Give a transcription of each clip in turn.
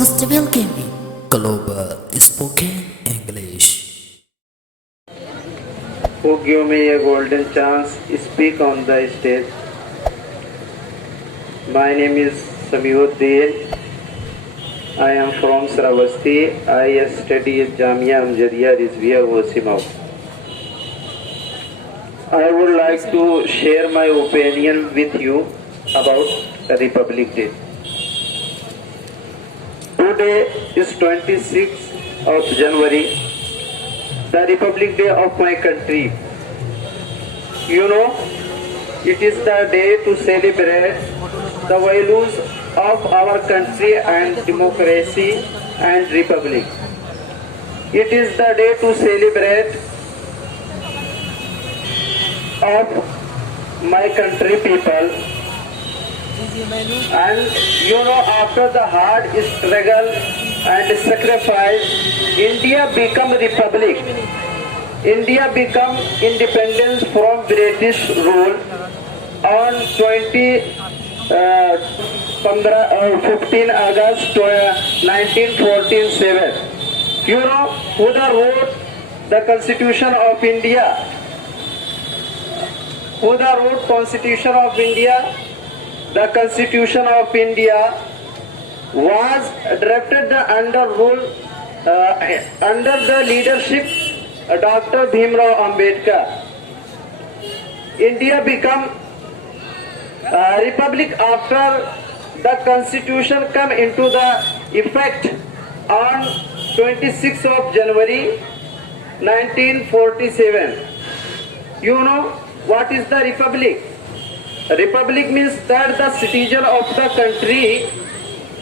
most welcome in Global Spoken English. Who give me a golden chance speak on the stage. My name is Samiuddin. I am from Sravasti. I study at Jamia Amjadiya Rizviya Wasimov. I would like to share my opinion with you about Republic Day. Today is 26th of January, the Republic Day of my country. You know, it is the day to celebrate the values of our country and democracy and republic. It is the day to celebrate of my country people. And you know, after the hard struggle and sacrifice, India become republic. India become independence from British rule on 15 August 1947. You know who wrote the Constitution of India? Who wrote Constitution of India? The Constitution of India was drafted under the leadership of Dr. Bhimrao Ambedkar. India became a republic after the Constitution come into the effect on 26th of January 1947. You know what is the republic? Republic means that the citizen of the country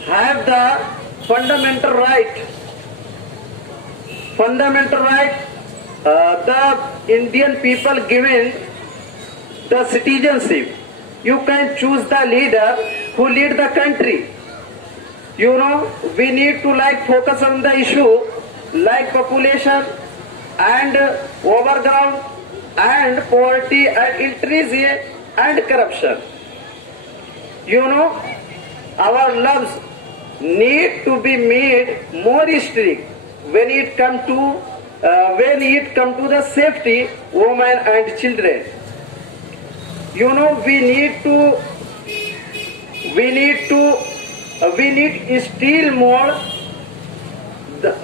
have the fundamental right. Fundamental right, the Indian people given the citizenship. You can choose the leader who lead the country. You know, we need to focus on the issue like population and overground and poverty and illiteracy and corruption. You know, our laws need to be made more strict when it come to the safety women and children. You know, we need still more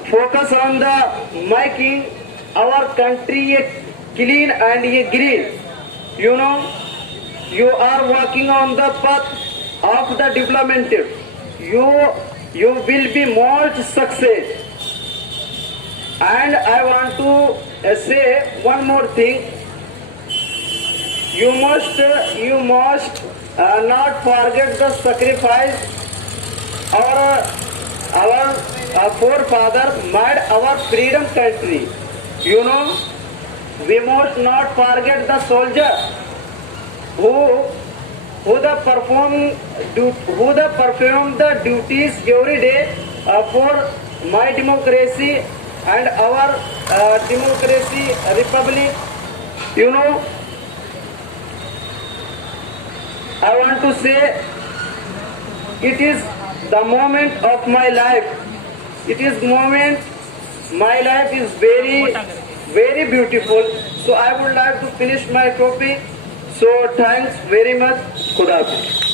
focus on the making our country clean and green. You know, you are working on the path of the development. You will be more success. And I want to say one more thing. You must not forget the sacrifice our forefather made our freedom country. You know, we must not forget the soldier who perform the duties every day for my democracy and our democracy republic. You know, I want to say it is the moment of my life. It is moment my life is very, very beautiful. So I would like to finish my topic. So thanks very much. Khuda Hafiz.